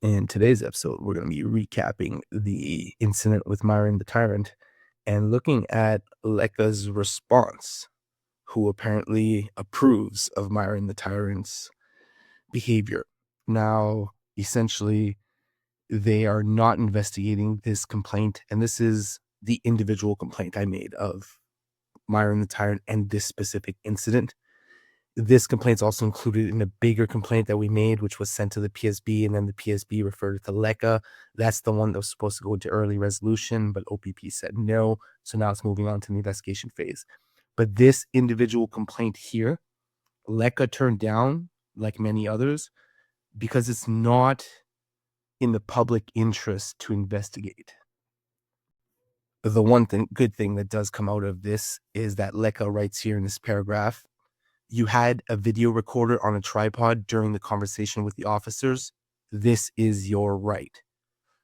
In today's episode, we're going to be recapping the incident with Miron the Tyrant and looking at LECA's response, who apparently approves of Miron the Tyrant's behavior. Now, essentially, they are not investigating this complaint, and this is the individual complaint I made of Miron the Tyrant and this specific incident. This complaint's also included in a bigger complaint that we made, which was sent to the PSB, and then the PSB referred it to LECA. That's the one that was supposed to go into early resolution, but OPP said no. So now it's moving on to the investigation phase. But this individual complaint here, LECA turned down, like many others, because it's not in the public interest to investigate. The one good thing that does come out of this is that LECA writes here in this paragraph, you had a video recorder on a tripod during the conversation with the officers. This is your right.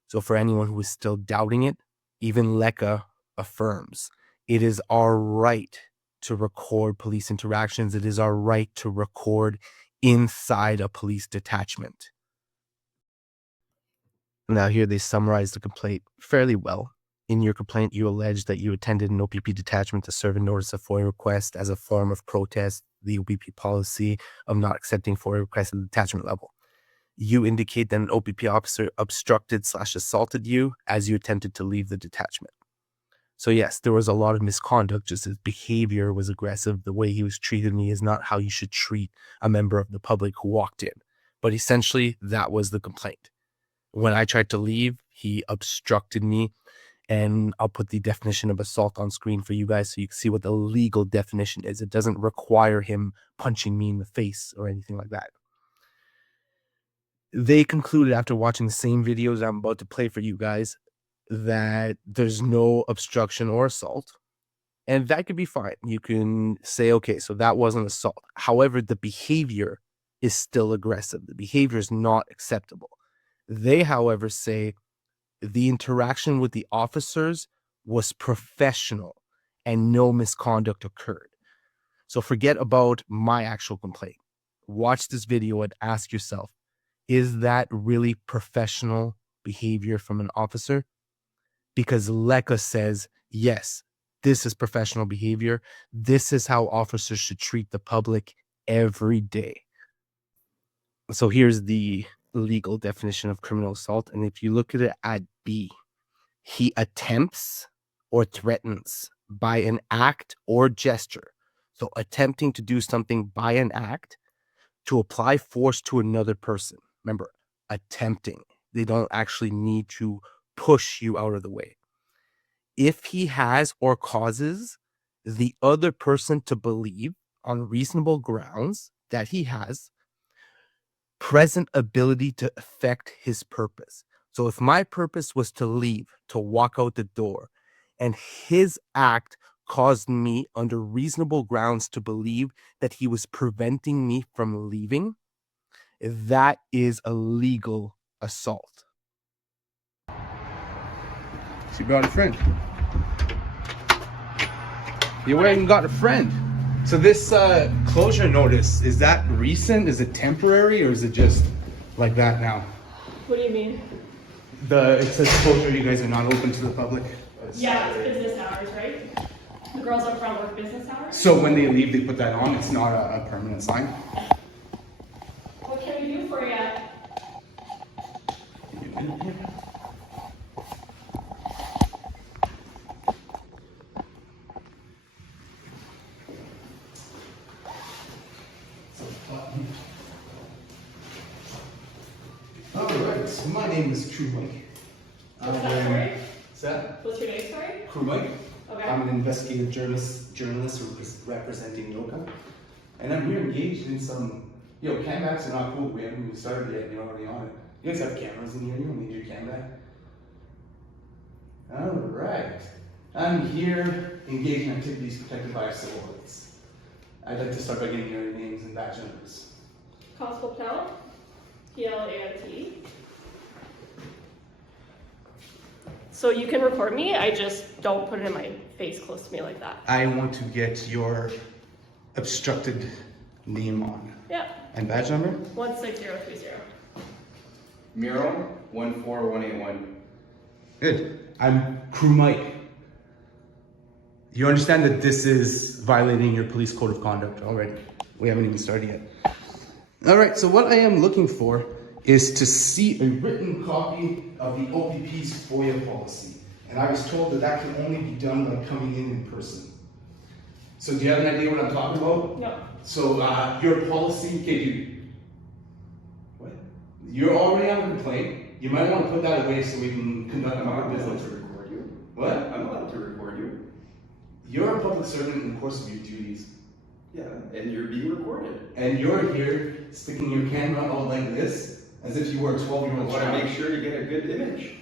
So for anyone who is still doubting it, even LECA affirms it is our right to record police interactions. It is our right to record inside a police detachment. Now here they summarize the complaint fairly well. In your complaint, you allege that you attended an OPP detachment to serve a notice of FOIA request as a form of protest, the OPP policy of not accepting FOIA requests at the detachment level. You indicate that an OPP officer obstructed/assaulted you as you attempted to leave the detachment. So yes, there was a lot of misconduct, just his behavior was aggressive. The way he was treated me is not how you should treat a member of the public who walked in. But essentially, that was the complaint. When I tried to leave, he obstructed me. And I'll put the definition of assault on screen for you guys so you can see what the legal definition is. It doesn't require him punching me in the face or anything like that. They concluded after watching the same videos I'm about to play for you guys that there's no obstruction or assault. And that could be fine. You can say, okay, so that wasn't assault. However, the behavior is still aggressive. The behavior is not acceptable. They, however, say the interaction with the officers was professional and no misconduct occurred. So forget about my actual complaint. Watch this video and ask yourself, is that really professional behavior from an officer? Because LECA says, yes, this is professional behavior. This is how officers should treat the public every day. So here's the legal definition of criminal assault. And if you look at it at B, he attempts or threatens by an act or gesture. So attempting to do something by an act to apply force to another person. Remember, attempting. They don't actually need to push you out of the way. If he has or causes the other person to believe on reasonable grounds that he has present ability to affect his purpose. So if my purpose was to leave, to walk out the door, and his act caused me under reasonable grounds to believe that he was preventing me from leaving, that is a legal assault. She brought a friend. You went and got a friend. So this closure notice, is that recent? Is it temporary or is it just like that now? What do you mean? It says closure, you guys are not open to the public. Yeah, it's business hours, right? The girls up front work business hours. So when they leave, they put that on. It's not a permanent sign. What can we do for you? All right, so my name is True Mike. What's that, sorry? What's that? What's your name, sorry? True Mike. Okay. I'm an investigative journalist representing LECA. And I'm here engaged in some, cam backs are not cool. We haven't even started yet, you're already on it. You guys have cameras in here, you don't need your cam back. All right. I'm here engaged in activities protected by our civil rights. I'd like to start by getting your names and badge numbers. Constable Plant, P-L-A-N-T. So you can record me, I just don't put it in my face close to me like that. I want to get your obstructed name on. Yeah. And badge number? 16030. Miron, 14181. Good. I'm Crew Mike. You understand that this is violating your police code of conduct already. We haven't even started yet. All right, so what I am looking for is to see a written copy of the OPP's FOIA policy. And I was told that that can only be done by coming in person. So do you have an idea what I'm talking about? No. So your policy, okay, dude. What? You're already on a complaint. You might want to put that away so we can conduct our business. To record you. What? I'm allowed to record you. You're a public servant in the course of your duties. Yeah, and you're being recorded. And you're here sticking your camera out like this, as if you were a 12-year-old I want to child. make sure you get a good image.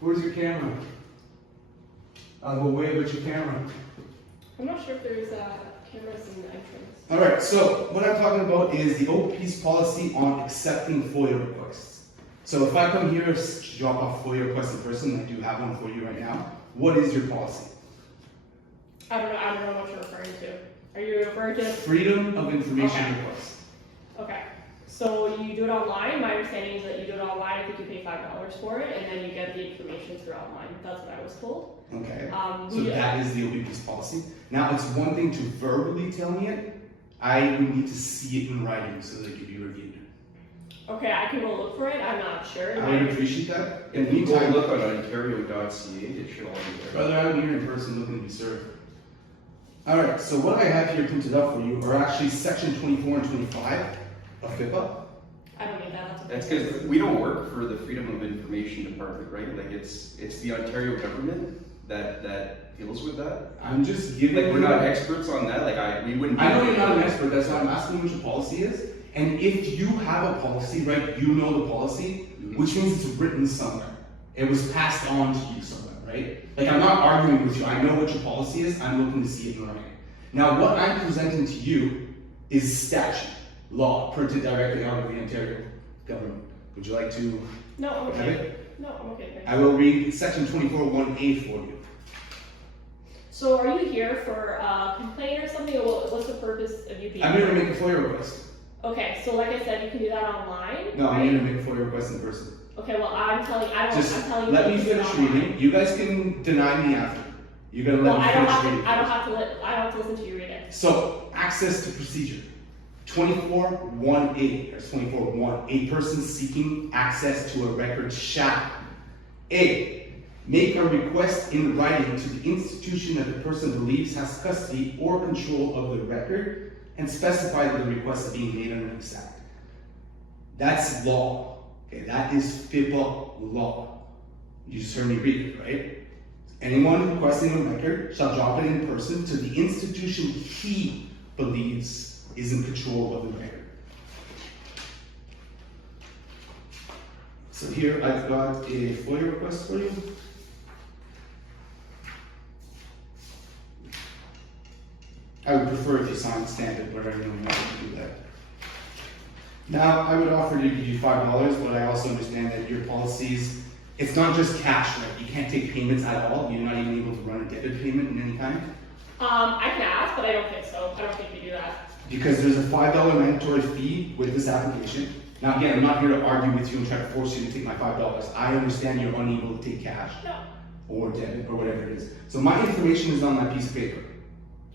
Where's your camera? I'll go away with your camera. I'm not sure if there's cameras in the entrance. All right, so what I'm talking about is the OPP's policy on accepting FOIA requests. So if I come here to drop off FOIA requests in person, I do have one for you right now. What is your policy? I don't know what you're referring to. Are you referring to? Freedom of information Okay. request. Okay. So you do it online. My understanding is that you do it online. I think you pay $5 for it, and then you get the information through online. That's what I was told. Okay. So that is the OPP's policy. Now, it's one thing to verbally tell me it. I would need to see it in writing so that it could be reviewed. Okay, I can go look for it. I'm not sure. I would appreciate that. In the If you go meantime, look on ontario.ca, it should all be there. brother, I'm here in person looking to be served. All right, so what I have here printed up for you are actually section 24 and 25 of FIPA. I don't need that. That's because we don't work for the Freedom of Information Department, right? Like it's the Ontario government that deals with that. I'm just giving Like we're you- not experts on that. Like we wouldn't. I know you're not an expert, that's why I'm asking what your policy is. And if you have a policy, right, you know the policy, which means it's written somewhere. It was passed on to you somewhere, right? Like I'm not arguing with you, I know what your policy is, I'm looking to see it in writing. Now what I'm presenting to you is statute, law, printed directly out of the Ontario government. Would you like to No, I'm have okay. it? No, I'm okay. Thanks. I will read section 24(1)(a) for you. So are you here for a complaint or something, or what's the purpose of you being I'm here to make a FOIA request. Okay, so like I said, you can do that online. No, I'm right? here to make a FOIA request in person. Okay, well, I'm telling you, Just I'm telling you. let me this is finish online. reading. You guys can deny me after. You're gonna let Well, me I don't finish have reading. to. I don't have to listen to you read it. So, access to procedure. 24(1)(a). There's 24(1). A person seeking access to a record shall A. Make a request in writing to the institution that the person believes has custody or control of the record and specify that the request is being made under this act. That's law. Okay, that is FIPA law. You just heard me read it, right? Anyone requesting a record shall drop it in person to the institution he believes is in control of the record. So here I've got a FOIA request for you. I would prefer if you signed standard where everyone knows to do that. Now, I would offer to give you $5, but I also understand that your policies, it's not just cash, right? You can't take payments at all. You're not even able to run a debit payment in any kind. I can ask, but I don't think so. I don't think we do that. Because there's a $5 mandatory fee with this application. Now again, I'm not here to argue with you and try to force you to take my $5. I understand you're unable to take cash No. or debit or whatever it is. So my information is on that piece of paper,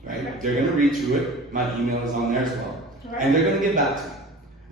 right? They're gonna read through it. My email is on there as well. Okay. And they're gonna get back to me.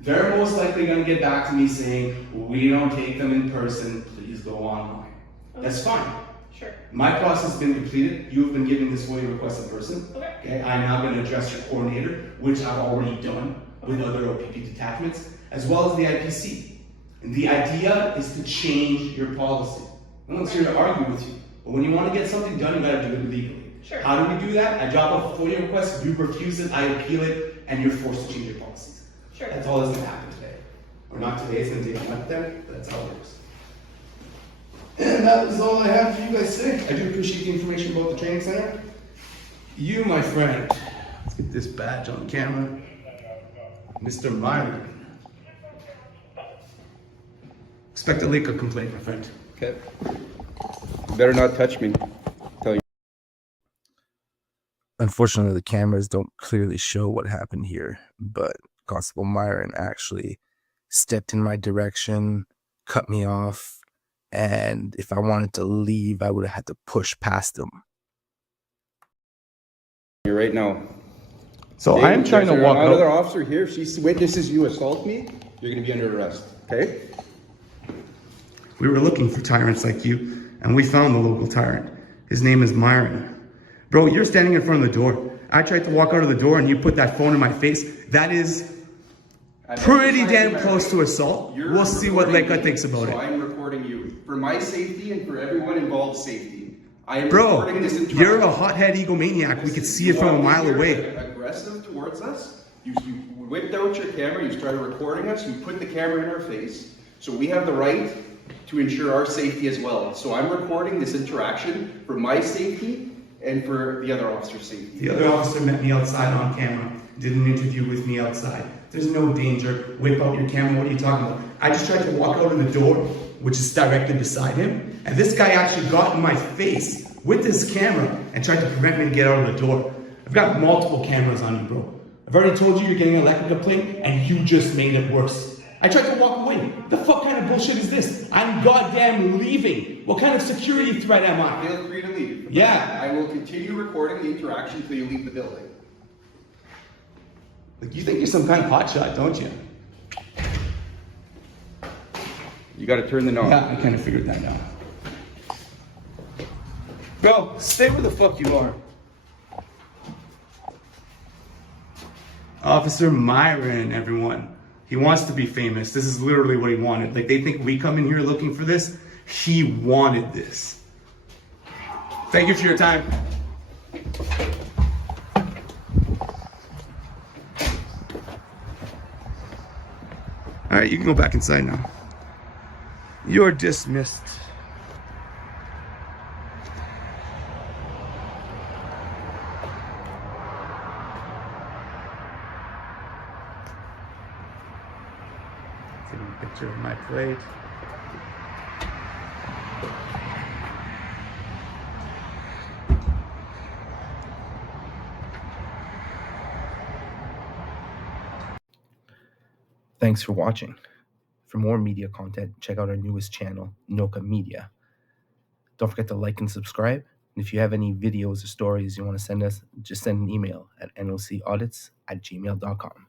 They're most likely gonna get back to me saying, we don't take them in person, please go online. That's fine. Sure. My process has been completed. You've been given this FOIA request in person. Okay. I'm now going to address your coordinator, which I've already done with other OPP detachments, as well as the IPC. And the idea is to change your policy. No one's here to argue with you. But when you want to get something done, you got to do it legally. Sure. How do we do that? I drop a FOIA request, you refuse it, I appeal it, and you're forced to change your policies. Sure. That's all that's going to happen today. Or not today, it's going to take a month there, but that's how it works. And that was all I have for you guys today. I do appreciate the information about the training center. You, my friend, let's get this badge on camera. Mr. Miron. Expect a LECA complaint, my friend. Okay. You better not touch me. Tell you. Unfortunately, the cameras don't clearly show what happened here, but Constable Miron actually stepped in my direction, cut me off, and if I wanted to leave, I would have had to push past him. You're right now. So Okay, I'm trying to there's walk another out. officer here. If she witnesses you assault me, you're going to be under arrest. Okay? We were looking for tyrants like you, and we found the local tyrant. His name is Miron. Bro, you're standing in front of the door. I tried to walk out of the door and you put that phone in my face. That is pretty damn close to assault. We'll see what LECA thinks about it. I'm recording you. For my safety and for everyone involved's safety. I am Bro, recording this interaction. you're a hothead egomaniac. We could see it from a mile away. Aggressive towards us. You whipped out your camera, you started recording us, you put the camera in our face. So we have the right to ensure our safety as well. So I'm recording this interaction for my safety and for the other officer's safety. The other officer met me outside on camera, did an interview with me outside. There's no danger. Whip out your camera. What are you talking about? I just tried to walk out of the door, which is directly beside him, and this guy actually got in my face with his camera and tried to prevent me to get out of the door. I've got multiple cameras on you, bro. I've already told you you're getting a LECA complaint, and you just made it worse. I tried to walk away. The fuck kind of bullshit is this? I'm goddamn leaving. What kind of security threat am I? Feel free to leave. Yeah. I will continue recording the interaction until you leave the building. Like, you think you're some kind of hotshot, don't you? You got to turn the knob. Yeah, I kind of figured that out. Bro, stay where the fuck you are. Officer Miron, everyone. He wants to be famous. This is literally what he wanted. Like, they think we come in here looking for this. He wanted this. Thank you for your time. All right, you can go back inside now. You're dismissed. Taking a picture of my plate. Thanks for watching. For more media content, check out our newest channel, Noka Media. Don't forget to like and subscribe. And if you have any videos or stories you want to send us, just send an email at nocaudits@gmail.com.